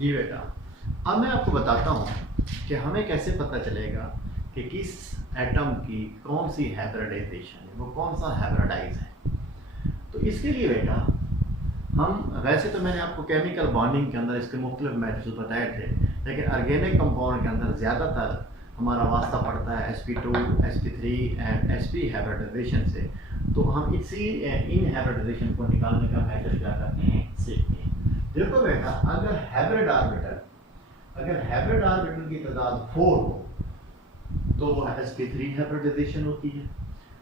जी बेटा, अब मैं आपको बताता हूँ कि हमें कैसे पता चलेगा कि किस एटम की कौन सी हाइब्रिडाइजेशन है, वो कौन सा हाइब्रिडाइज है। तो इसके लिए बेटा हम वैसे तो मैंने आपको केमिकल बॉन्डिंग के अंदर इसके मुख्तलिफ मेथड्स बताए थे, लेकिन ऑर्गेनिक कंपाउंड के अंदर ज़्यादातर हमारा वास्ता पड़ता है sp2, sp3 and sp hybridisation से। तो हम इसी इन हाइब्रिडाइजेशन को निकालने का मेथड क्या करते हैं, सीखते हैं। देखो बेटा, अगर हाइब्रिड ऑर्बिटल की तादाद 4 हो तो वो sp3 हाइब्रिडाइजेशन होती है।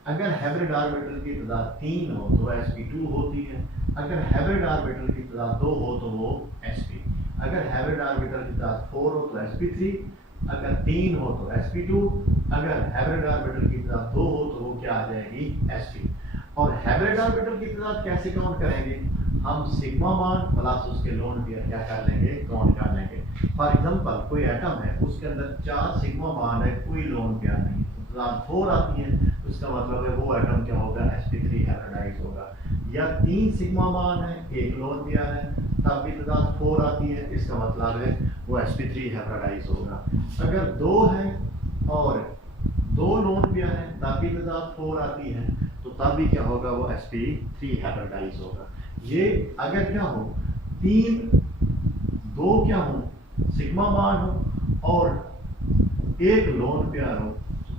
अगर हाइब्रिड ऑर्बिटल की तादाद 3 हो तो sp2 होती है। अगर हाइब्रिड ऑर्बिटल की तादाद 2 हो तो वो sp। अगर हाइब्रिड ऑर्बिटल की तादाद 4 हो तो sp3, अगर 3 हो तो sp2, अगर हाइब्रिड ऑर्बिटल की तादाद 2 हो तो वो क्या आ जाएगी, sp। और हाइब्रिड ऑर्बिटल की तादाद कैसे काउंट करेंगे, हम सिग्मा मान प्लस उसके लोन पेयर क्या कर लेंगे, काउंट कर लेंगे। फॉर एग्जांपल कोई एटम है, उसके अंदर 4 सिग्मा मान है, कोई लोन पेयर नहीं, तो तादाद 4 आती है, तो इसका मतलब है वो एटम क्या होगा, sp3 हाइब्रिडाइज होगा। या 3 सिग्मा मान है, एक लोन पेयर है, तब भी तादाद 4 आती है, इसका मतलब है वो sp3 हाइब्रिडाइज होगा। अगर 2 है और 2 लोन पेयर है, तब भी तादाद 4 आती है, तो तब भी क्या होगा, वो sp3 हाइब्रिडाइज होगा। ये अगर क्या हो, 2 क्या हो, सिग्मा मान हो और एक लोन पेयर हो,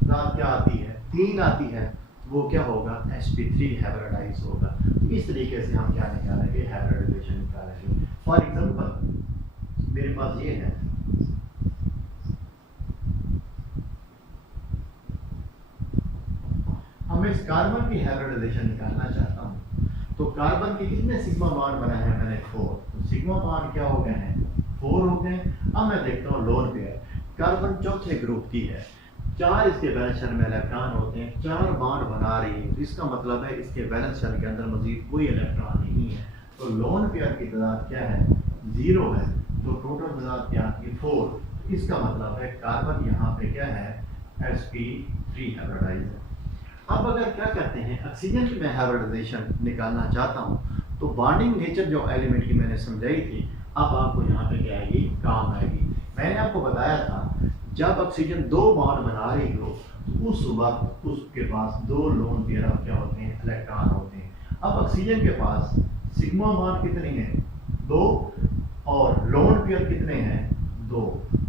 तादाद क्या आती है, 3 आती है, वो क्या होगा, sp3 हाइब्रिडाइज होगा। तो इस तरीके से हम क्या निकालेंगे, हाइब्रिडाइजेशन निकालेंगे। फॉर एग्जांपल मेरे पास ये है, मैं इस कार्बन की हाइब्रिडाइजेशन निकालना चाहता हूँ। तो कार्बन के कितने सिग्मा मान बनाए हैं मैंने, 4। तो सिग्मा मान क्या हो गए हैं, 4 हो गए। अब मैं देखता हूँ लोन पेयर, कार्बन चौथे ग्रुप की है, 4 इसके वैलेंस शेल में इलेक्ट्रॉन होते हैं, 4 बॉन्ड बना रही है, तो इसका मतलब है इसके वैलेंस शेल के अंदर मजीद कोई इलेक्ट्रॉन नहीं है। तो लोन पेयर की तादाद क्या है, 0 है, तो टोटल तादाद क्या आती है, 4। तो इसका मतलब है कार्बन यहाँ पे क्या है, sp3 हाइब्रिडाइज है। अब अगर क्या करते हैं, ऑक्सीजन की मैं हाइब्रिडाइजेशन निकालना चाहता हूँ, तो बॉन्डिंग नेचर जो एलिमेंट की मैंने समझाई थी, अब आपको यहाँ पे क्या आएगी, काम आएगी। मैंने आपको बताया था जब ऑक्सीजन 2 बॉन्ड बना रही हो तो उस वक्त उसके पास 2 लोन पेयर ऑफ क्या होते हैं, इलेक्ट्रॉन होते हैं। अब ऑक्सीजन के पास सिग्मा मान कितनी है, 2, और लोन पेयर कितने हैं, 2,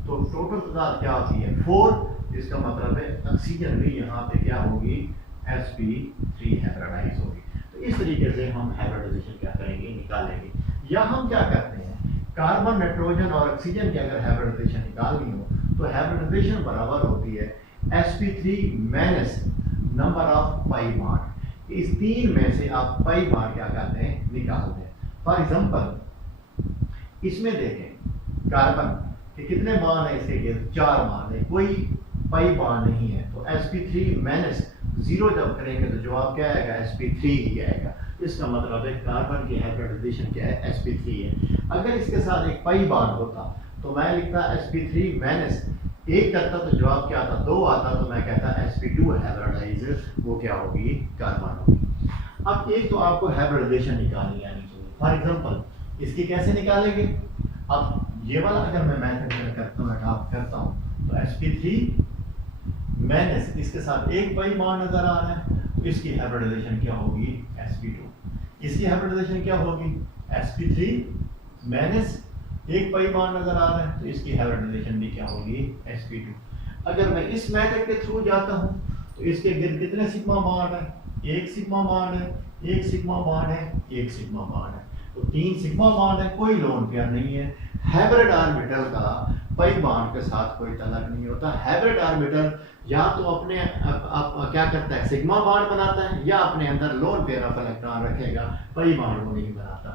तो टोटल तादाद क्या आती है, 4। इसका मतलब है ऑक्सीजन भी यहाँ पे क्या होगी, sp3 हाइब्रिडाइज होगी। तो इस तरीके से हम हाइब्रिडाइजेशन क्या करेंगे, निकालेंगे। या हम क्या करते हैं, कार्बन, नाइट्रोजन और ऑक्सीजन की अगर हाइब्रिडाइजेशन निकालनी हो तो हाइब्रिडाइजेशन बराबर होती है sp3 minus number of pi bond. इस 3 में से आप पाई बॉन्ड क्या करते हैं, निकालते हैं। फॉर एग्जांपल इसमें देखें, कार्बन के कितने बॉन्ड है, इसके 4 बॉन्ड है, कोई पाई बॉन्ड नहीं है, तो sp3 माइनस 0 जब करेंगे तो जवाब क्या आएगा, sp3 ही आएगा। इसका मतलब है कार्बन की हाइब्रिडाइजेशन क्या है, sp3 है। अगर इसके साथ एक पाई बॉन्ड होता तो मैं लिखता sp3 माइनस 1 करता तो जवाब क्या आता, 2 आता, तो मैं कहता sp2 हाइब्रिडाइज, वो क्या होगी, कार्बन होगी। अब एक तो आपको हाइब्रिडाइजेशन निकालनी आनी चाहिए। फॉर एग्जांपल इसकी कैसे निकालेंगे, अब ये वाला अगर मैं मेथड करता हूँ तो sp3 माइनस इसके साथ एक पाई बॉन्ड नजर आ रहा है, तो इसकी हाइब्रिडाइजेशन क्या होगी, sp2। इसकी हाइब्रिडाइजेशन क्या होगी, sp3 माइनस एक पाई बॉन्ड नजर आ रहा है, तो इसकी हाइब्रिडाइजेशन भी क्या होगी, sp2। अगर मैं इस मेथड के थ्रू जाता हूं तो इसके गिर्द कितने सिग्मा बॉन्ड है, एक सिग्मा बॉन्ड है, एक सिग्मा बॉन्ड है, एक सिग्मा बॉन्ड है, तो 3 सिग्मा बॉन्ड है, कोई लोन पेयर नहीं है। हाइब्रिड ऑर्बिटल का पाई बॉन्ड के साथ कोई तल्लुक नहीं होता। हाइब्रिड ऑर्बिटल या तो अपने क्या करता है, सिग्मा बॉन्ड बनाता है, या अपने अंदर लोन पेयर ऑफ इलेक्ट्रॉन रखेगा, पाई बॉन्ड वो नहीं बनाता।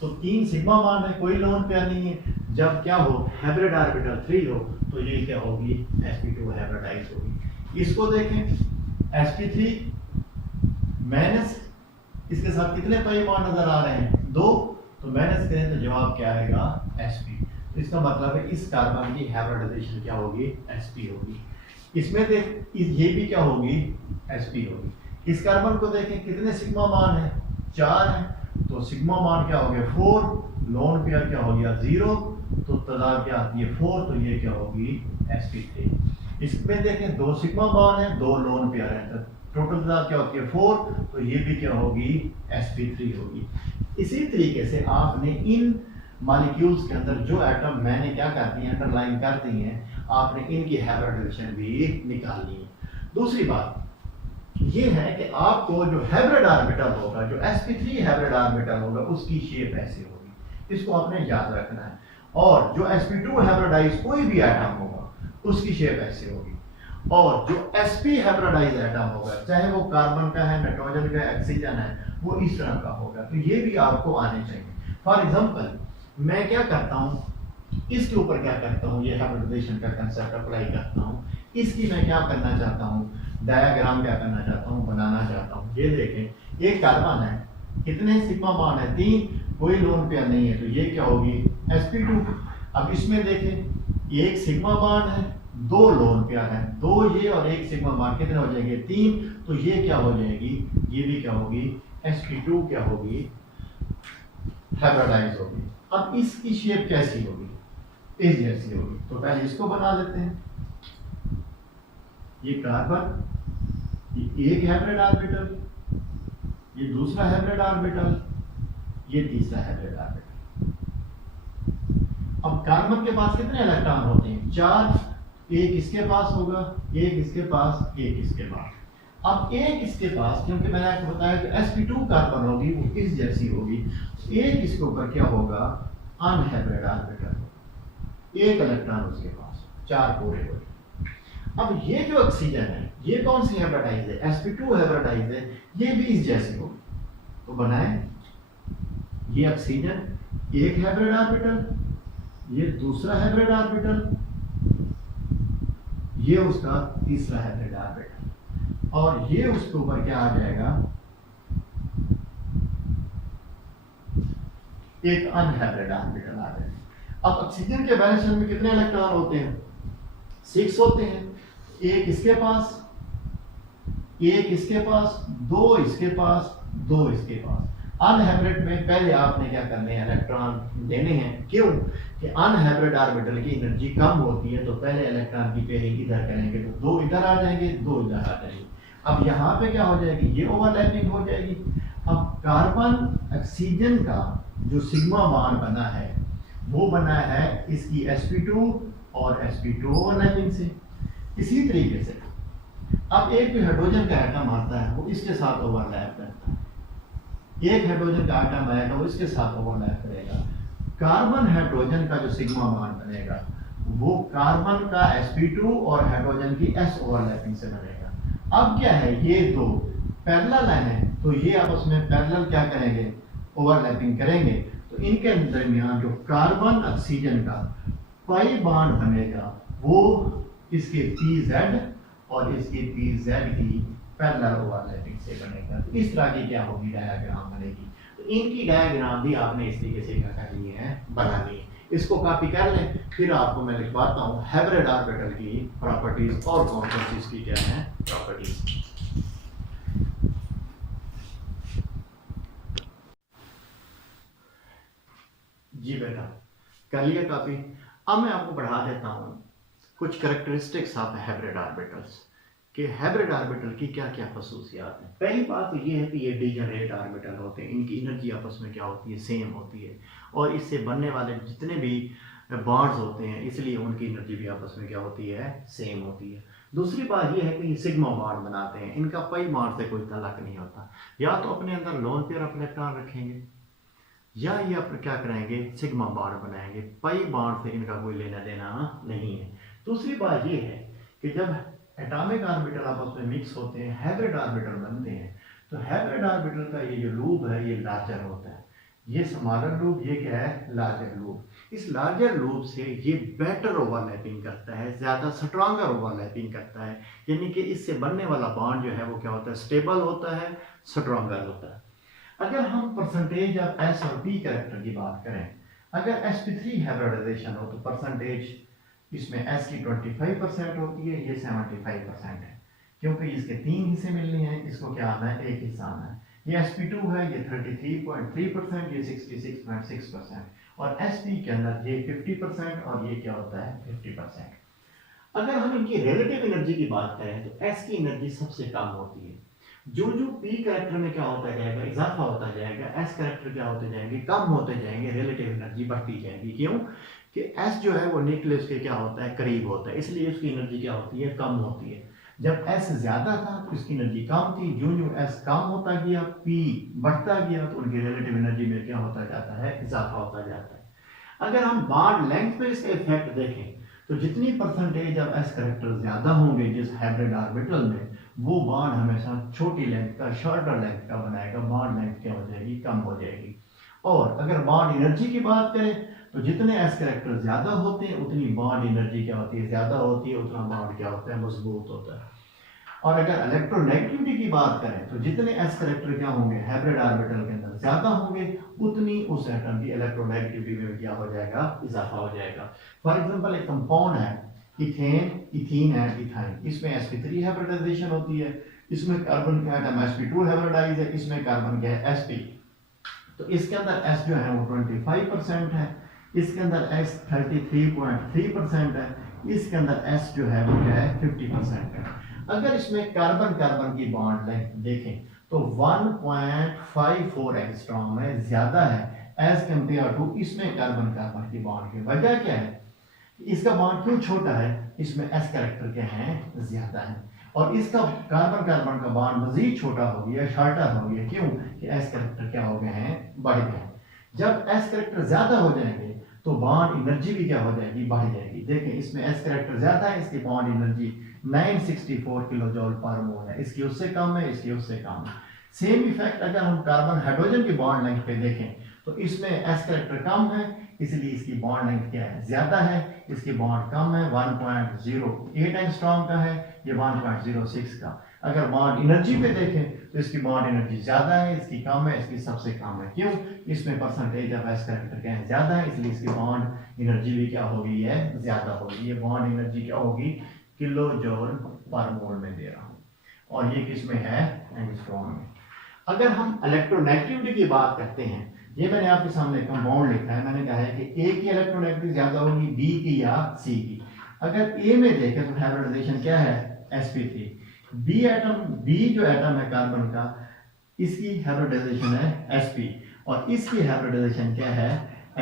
तो 3 सिग्मा बॉन्ड है, कोई लोन पेयर नहीं है। जब क्या हो, हाइब्रिड ऑर्बिटल 3 हो, तो ये क्या होगी, sp2 हाइब्रिडाइज होगी। इसको देखें, sp3 माइनस इसके साथ कितने पाई बॉन्ड नजर आ रहे हैं, 2, तो माइनस करें तो जवाब क्या आएगा, sp। तो इसका मतलब है इस कार्बन की हाइब्रिडाइजेशन क्या होगी, sp होगी। इसमें देख, ये भी क्या होगी, sp होगी। इस कार्बन को देखें, कितने सिग्मा मान है, 4 है, तो सिग्मा मान क्या हो गया, 4, लोन पेयर क्या हो गया, 0, तो तादाद क्या आती है 4, तो ये क्या होगी sp3। इसमें देखें 2 सिग्मा बॉन्ड है, 2 लोन पेयर है, तो टोटल तादाद क्या होती है 4, तो ये भी क्या होगी sp3 होगी। इसी तरीके से आपने इन मॉलिक्यूल्स के अंदर जो एटम मैंने क्या कर दी है अंडरलाइन कर दी हैं, आपने इनकी हाइब्रिडाइजेशन भी निकालनी है। दूसरी बात ये है कि आपको जो हाइब्रिड ऑर्बिटल होगा, जो sp3 हाइब्रिड ऑर्बिटल होगा, उसकी शेप ऐसे होगी, इसको आपने याद रखना है। और जो sp2 हाइब्रिडाइज कोई भी एटम होगा उसकी शेप ऐसे होगी, और जो sp हाइब्रिडाइज एटम होगा, चाहे वो कार्बन का है, नाइट्रोजन का, ऑक्सीजन है, वो इस तरह का होगा। तो ये भी आपको आने चाहिए। फॉर एग्जांपल मैं क्या करता हूँ, इसके ऊपर क्या करता हूँ, ये हाइब्रिडाइजेशन का कंसेप्ट अप्लाई करता हूँ। इसकी मैं क्या करना चाहता हूँ, डायग्राम क्या करना चाहता हूँ, बनाना चाहता हूँ। ये देखें, एक कार्बन है, कितने सिग्मा बॉन्ड है 3, कोई लोन पेयर नहीं है, तो ये क्या होगी sp2। अब इसमें देखें, एक सिग्मा बॉन्ड है, 2 लोन पेयर है, 2 ये और 1 सिग्मा बॉन्ड, कितने हो जाएंगे 3, तो ये क्या हो जाएगी, ये भी क्या होगी sp2 क्या होगी हाइब्रिडाइज होगी। अब इसकी शेप कैसी होगी, इस जैसी होगी। तो पहले इसको बना लेते हैं। ये कार्बन, ये एक हाइब्रिड ऑर्बिटल, ये दूसरा हाइब्रिड ऑर्बिटल, ये तीसरा हाइब्रिड ऑर्बिटल। अब कार्बन के पास कितने इलेक्ट्रॉन होते हैं 4, एक इसके पास होगा, एक इसके पास, एक इसके पास। अब एक इसके पास, क्योंकि मैंने आपको बताया कि sp2 कार्बन होगी वो इस जैसी होगी, एक इसके ऊपर क्या होगा अनहाइब्रिड ऑर्बिटल, एक इलेक्ट्रॉन उसके पास, 4 पूरे हो। अब ये जो ऑक्सीजन है, ये कौन सी हाइब्रिडाइज है, sp2 हाइब्रिडाइज है, ये भी इस जैसी होगी। तो बनाए, ये ऑक्सीजन एक हाइब्रिड ऑर्बिटल, ये दूसरा हाइब्रिड ऑर्बिटल, ये उसका तीसरा हाइब्रिड ऑर्बिटल, और ये उसके ऊपर क्या आ जाएगा एक अनहाइब्रिड ऑर्बिटल आ जाएगा। अब ऑक्सीजन के बैलेंस शेल में कितने इलेक्ट्रॉन होते हैं 6 होते हैं, एक इसके पास, एक इसके पास, 2 इसके पास, 2 इसके पास। अनहाइब्रिड में पहले आपने क्या करने हैं, इलेक्ट्रॉन देने हैं। क्यों कि अनहाइब्रिड ऑर्बिटल की एनर्जी कम होती है, तो पहले इलेक्ट्रॉन की पेयरिंग इधर करेंगे, तो 2 इधर आ जाएंगे, 2 इधर आ जाएंगे। अब यहाँ पे क्या हो जाएगी, ये ओवरलैपिंग हो जाएगी। अब कार्बन ऑक्सीजन का जो सिग्मा बॉन्ड बना है वो बना है इसकी sp2 और sp2 ओवरलैपिंग से। इसी तरीके से अब एक भी हाइड्रोजन का एटम आता है वो इसके साथ ओवरलैप करता है, एक हाइड्रोजन का एटम आएगा वो इसके साथ ओवरलैप करेगा। कार्बन हाइड्रोजन का जो सिग्मा बॉन्ड बनेगा वो कार्बन का sp2 और हाइड्रोजन की s ओवरलैपिंग से बनेगा। अब क्या है, ये 2 पैरेलल हैं, तो ये आपस में पैरेलल क्या करेंगे, ओवरलैपिंग करेंगे। तो इनके दरमियान जो कार्बन ऑक्सीजन का पाई बॉन्ड बनेगा वो इसके pz और इसके pz की पैरेलल ओवरलैपिंग से बनेगा। तो इस तरह की क्या होगी, डायग्राम बनेगी। तो इनकी डायग्राम भी आपने इस तरीके से क्या करनी है, बनानी है। इसको कॉपी कर लें, फिर आपको मैं लिखवाता हूँ हाइब्रिड ऑर्बिटल की प्रॉपर्टीज और कौन कौन सी इसकी क्या है प्रॉपर्टीज। जी बेटा कर लिया कॉपी। अब मैं आपको पढ़ा देता हूँ कुछ कैरेक्टरिस्टिक्स ऑफ हाइब्रिड ऑर्बिटल्स, कि हाइब्रिड ऑर्बिटल की क्या क्या खसूसियात हैं। पहली बात तो ये है कि ये डीजनरेट ऑर्बिटल होते हैं, इनकी एनर्जी आपस में क्या होती है, सेम होती है, और इससे बनने वाले जितने भी बॉन्ड्स होते हैं इसलिए उनकी एनर्जी भी आपस में क्या होती है, सेम होती है। दूसरी बात ये है कि ये सिग्मा बॉन्ड बनाते हैं, इनका पाई बॉन्ड से कोई ताल्लुक नहीं होता। या तो अपने अंदर लोन पेयर ऑफ इलेक्ट्रॉन रखेंगे, या ये आप क्या करेंगे, सिग्मा बॉन्ड बनाएंगे, पाई बॉन्ड से इनका कोई लेना देना नहीं है। दूसरी बात ये है कि जब एटॉमिक ऑर्बिटल आपस में मिक्स होते हैं, हाइब्रिड ऑर्बिटल बनते हैं, तो हाइब्रिड ऑर्बिटल का ये जो लूप है ये लार्जर होता है, ये स्मॉलर लूप, ये क्या है लार्जर लूप। इस लार्जर लूप से ये बेटर ओवरलैपिंग करता है, ज़्यादा स्ट्रॉन्गर ओवरलैपिंग करता है, यानी कि इससे बनने वाला बॉन्ड जो है वो क्या होता है, स्टेबल होता है, स्ट्रॉन्गर होता है। अगर हम परसेंटेज ऑफ एस और पी कैरेक्टर की बात करें, अगर sp3 हाइब्रिडाइजेशन हो तो परसेंटेज इसमें s की 25% होती है, ये 75% है, क्योंकि इसके 3 हिस्से मिलने हैं, इसको क्या आना है, एक हिस्सा आना है। ये sp2 है, ये 33.3%, ये 66.6%, और sp के अंदर ये 50% और ये क्या होता है 50%। अगर हम इनकी रिलेटिव एनर्जी की बात करें तो s की एनर्जी सबसे कम होती है। जो जो p करेक्टर में क्या होता जाएगा इजाफा होता जाएगा, s करेक्टर क्या होते जाएंगे कम होते जाएंगे, रिलेटिव एनर्जी बढ़ती जाएगी। क्यों कि s जो है वो न्यूक्लियस के क्या होता है करीब होता है, इसलिए उसकी एनर्जी क्या होती है कम होती है। जब s ज्यादा था तो इसकी एनर्जी कम थी, जो जो s कम होता गया p बढ़ता गया तो उनकी रिलेटिव एनर्जी में क्या होता जाता है इजाफा होता जाता है। अगर हम बॉन्ड लेंथ पे इसका इफेक्ट देखें तो जितनी परसेंटेज अब एस करेक्टर ज्यादा होंगे जिस हाइब्रिड ऑर्बिटल में, वो बॉन्ड हमेशा छोटी लेंथ का शॉर्टर लेंथ का बनाएगा, बॉन्ड लेंथ क्या हो जाएगी कम हो जाएगी। और अगर बॉन्ड एनर्जी की बात करें तो जितने एस करेक्टर ज्यादा होते हैं उतनी बॉन्ड एनर्जी क्या होती है ज्यादा होती है, उतना बॉन्ड क्या होता है मजबूत होता है। और अगर इलेक्ट्रोनेगेटिविटी की बात करें तो जितने एस करेक्टर क्या होंगे हाइब्रिड ऑर्बिटल के अंदर ज्यादा होंगे, उतनी उस एटम की इलेक्ट्रोनेगेटिविटी में क्या हो जाएगा इजाफा हो जाएगा। फॉर एग्जांपल एक कंपाउंड है इथेन, इथीन है इथाइन, इसमें sp3 हाइब्रिडाइजेशन होती है, इसमें कार्बन का एटम sp2 हाइब्रिडाइज है, इसमें कार्बन क्या है sp। तो इसके अंदर s जो है वो 25% है, इसके अंदर s 33.3% है, इसके अंदर s जो है वो क्या है 50% है। अगर इसमें कार्बन कार्बन की बॉन्ड लेंथ देखें तो 1.54 एंगस्ट्रॉम में ज्यादा है एज कंपेयर टू इसमें कार्बन कार्बन की बॉन्ड की। वजह क्या है इसका बॉन्ड क्यों छोटा है, इसमें s कैरेक्टर क्या है ज्यादा है, और इसका कार्बन कार्बन का बॉन्ड मजीद छोटा हो गया शॉर्टर हो गया। क्यों कि s कैरेक्टर क्या हो गए हैं बढ़ गए। जब s कैरेक्टर ज्यादा हो जाएंगे तो बॉन्ड एनर्जी भी क्या हो जाएगी बढ़ जाएगी। देखें इसमें s कैरेक्टर ज्यादा है, इसकी बॉन्ड एनर्जी 964 किलो जूल पर मोल है, इसकी उससे कम है, इसकी उससे कम है। सेम इफेक्ट अगर हम कार्बन हाइड्रोजन की बॉन्ड लेंथ पे देखें तो इसमें s कैरेक्टर कम है, इसलिए इसकी बॉन्ड लेंथ क्या है ज्यादा है, इसकी बॉन्ड कम है 1.08 एंगस्ट्रॉम का है, ये 1.06 का। अगर बॉन्ड एनर्जी पे देखें तो इसकी बॉन्ड एनर्जी ज्यादा है, इसकी कम है, इसकी सबसे कम है। क्यों इसमें परसेंटेज ऑफ एस कैरेक्टर क्या है ज्यादा है, इसलिए इसकी बॉन्ड एनर्जी भी क्या होगी है ज्यादा होगी। ये बॉन्ड एनर्जी क्या होगी किलो जूल पर मोल में दे रहा हूं, और ये किस में है एंगस्ट्रॉम में। अगर हम इलेक्ट्रोनेगेटिविटी की बात करते हैं, ये मैंने आपके सामने कंपाउंड लिखा है, मैंने कहा है कि ए की इलेक्ट्रोनेगेटिविटी ज्यादा होगी बी की या सी की। अगर ए में देखें तो हाइब्रिडाइजेशन क्या है sp3, बी एटम बी जो एटम है कार्बन का इसकी हाइब्रिडाइजेशन है sp, और इसकी हाइब्रिडाइजेशन क्या है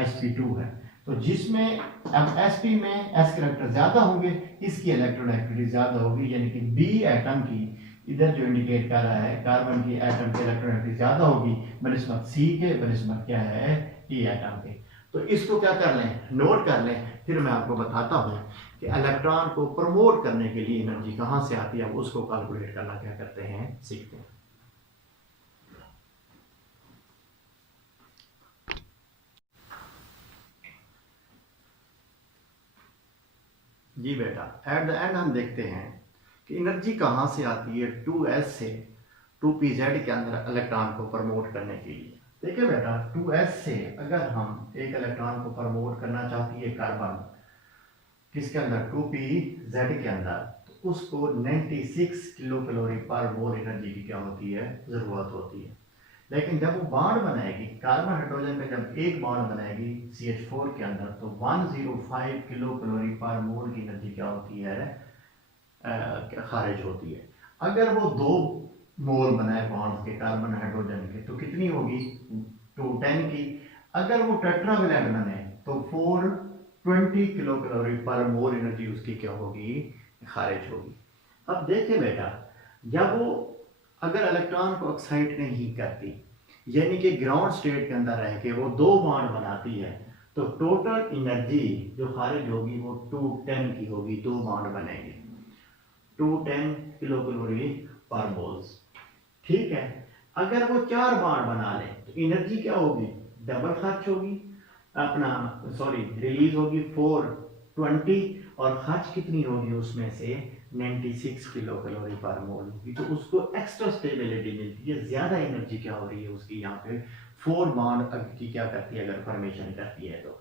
sp2 है। तो जिसमें अब sp में s कैरेक्टर ज्यादा होंगे इसकी इलेक्ट्रोनेगेटिविटी ज्यादा होगी, यानी कि बी एटम की इधर जो इंडिकेट कर रहा है कार्बन की एटम की इलेक्ट्रोनेगेटिविटी ज्यादा होगी बनिस्बत सी के, बनिस्बत क्या है ई एटम के। तो इसको क्या कर लें नोट कर लें, फिर मैं आपको बताता हूं कि इलेक्ट्रॉन को प्रमोट करने के लिए एनर्जी कहां से आती है, उसको कैलकुलेट करना क्या करते हैं सीखते हैं। जी बेटा एट द एंड हम देखते हैं कि एनर्जी कहां से आती है 2s से 2pz के अंदर इलेक्ट्रॉन को प्रमोट करने के लिए। देखिए बेटा 2s से अगर हम एक इलेक्ट्रॉन को प्रमोट करना चाहती है कार्बन किसके अंदर 2pz के अंदर, तो उसको 96 किलो कैलोरी पर मोल एनर्जी की क्या होती है जरूरत होती है। लेकिन जब वो बॉन्ड बनाएगी कार्बन हाइड्रोजन में, जब एक बॉन्ड बनाएगी CH4 के अंदर तो 105 किलो कैलोरी पर मोल की एनर्जी क्या होती है खारिज होती है। अगर वो 2 मोल बनाए बॉन्ड के कार्बन हाइड्रोजन के तो कितनी होगी 210 की। अगर वो टेट्रावेलेंट बने तो 420 किलो कैलोरी पर मोल एनर्जी उसकी क्या होगी खारिज होगी। अब देखें बेटा जब वो अगर इलेक्ट्रॉन को एक्साइट नहीं करती यानी कि ग्राउंड स्टेट के अंदर रह के वो 2 बॉन्ड बनाती है तो टोटल एनर्जी जो खारिज होगी वो 210 की होगी, 2 बॉन्ड बनेंगे 210 किलो कैलोरी पर मोल्स। ठीक है, अगर वो 4 बॉन्ड बना ले तो एनर्जी क्या होगी डबल खर्च होगी, अपना सॉरी रिलीज होगी 420 और खर्च कितनी होगी उसमें से 96 किलो कैलोरी पर मोल होगी। तो उसको एक्स्ट्रा स्टेबिलिटी मिलती है, ज्यादा एनर्जी क्या हो रही है उसकी यहाँ पे 4 बॉन्ड की क्या करती है अगर फॉर्मेशन करती है तो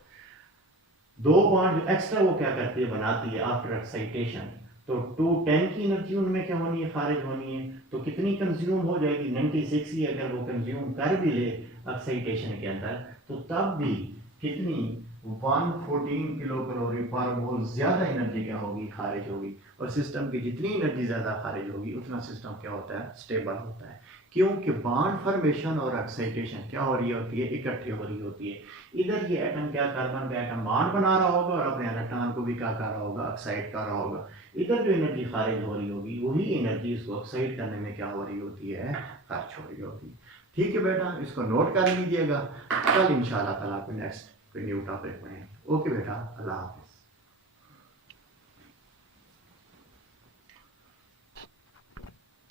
2 बॉन्ड जो एक्स्ट्रा वो क्या करती है बनाती है आफ्टर एक्साइटेशन, तो 210 की एनर्जी उनमें क्या होनी है खारिज होनी है। तो कितनी कंज्यूम हो जाएगी 96 ही अगर वो कंज्यूम कर भी ले एक्साइटेशन के अंदर तो तब भी कितनी 114 किलो कैलोरी पर मोल ज़्यादा एनर्जी क्या होगी, खारिज होगी। और सिस्टम की जितनी एनर्जी ज़्यादा खारिज होगी उतना सिस्टम क्या होता है, स्टेबल होता है। क्योंकि बॉन्ड फॉर्मेशन और एक्साइटेशन क्या हो रही होती है, इकट्ठी हो रही होती है। इधर ये एटम क्या, कार्बन का एटम बॉन्ड बना रहा होगा और अपने इलेक्ट्रॉन को भी क्या कर रहा होगा, एक्साइट कर रहा होगा। इधर जो एनर्जी खारिज हो रही होगी वही एनर्जी इसको एक्साइट करने में क्या हो रही होती है, खर्च हो रही होती है। ठीक है बेटा, इसको नोट कर लीजिएगा। कल इंशाल्लाह ताला कोई नेक्स्ट कोई न्यू टॉपिक में। ओके बेटा, अल्लाह हाफ़िज़।